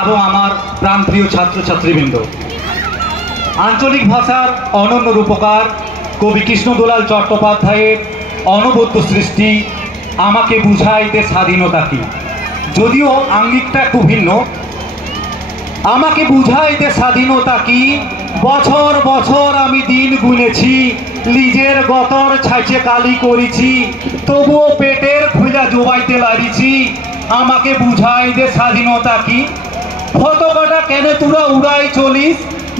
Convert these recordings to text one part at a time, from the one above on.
এবং আমার প্রাণপ্রিয় ছাত্রছাত্রীবৃন্দ, আঞ্চলিক ভাষার অনন্য রূপকার কবি কৃষ্ণদোলাল চট্টোপাধ্যায়ের অনবদ্য সৃষ্টি আমাকে বুঝায় দে স্বাধীনতা কি। যদিও আঙ্গিকটা একটু ভিন্ন। আমাকে বুঝায় দে স্বাধীনতা কি, বছর বছর আমি দিন গুনেছি, লিজের গতর ছাইছে কালি করেছি, তবুও পেটের খুঁজা জোবাইতে লারিছি। আমাকে বুঝাই দে স্বাধীনতা কি। ফতকাটা কেনে তোরা উড়াই চলিস,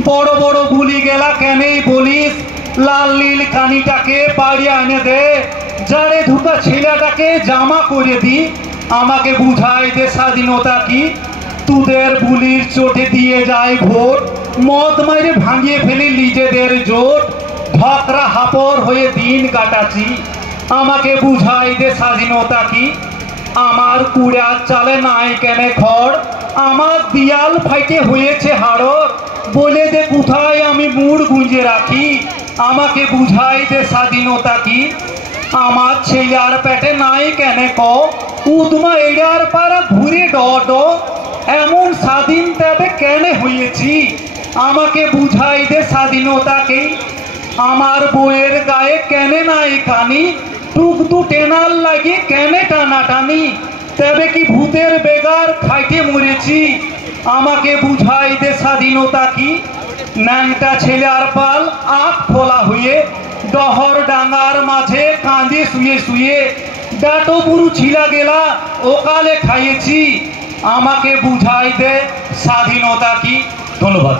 বড় বড় গুলি গেলা কেনেই বলিস, লাল নীল কানিটাকে পাড়িয়ে আনে দে, জারে ধুকা ছেলেটাকে জামা করে দি। আমাকে বুঝাই দে স্বাধীনতা কি। তোদের বুলির চোটে দিয়ে যায় ভোট, মদ মাইরে ভাঙিয়ে ফেলি নিজেদের জোট, ঢকরা হাপর হয়ে দিন কাটাচ্ছি। আমাকে বুঝাই দে স্বাধীনতা কি। আমার কুড়ার চালে নাই কেনে খড়, আমার দিয়াল ফাইটে হয়েছে হাড়র, বলে দে কোথায় আমি মুড় গুঁজে রাখি। আমাকে বুঝাই দে স্বাধীনতা কি। আমার ছেলের পেটে নাই কেনে ক, উদমা এড়ার পাড়া ঘুরে ড, এমন স্বাধীন তবে কেনে হয়েছি। আমাকে বুঝাই দে স্বাধীনতাকে। আমার বইয়ের গায়ে কেনে নাই কানি, টুক দু টেনার লাগে কেনে টানাটানি, তবে কি ভূতের বেগার খাইতে মরেছি। আমাকে বুঝাই দে স্বাধীনতা কি। ন্যাংটা ছেলে আর পাল আখ ফোলা হয়ে, ডহর ডাঙ্গার মাঝে কাঁদে শুয়ে শুয়ে, ডাটো বুড়ু ছিলা গেলা ওকালে খাইয়েছি। আমাকে বুঝাই দে স্বাধীনতা কি। ধন্যবাদ।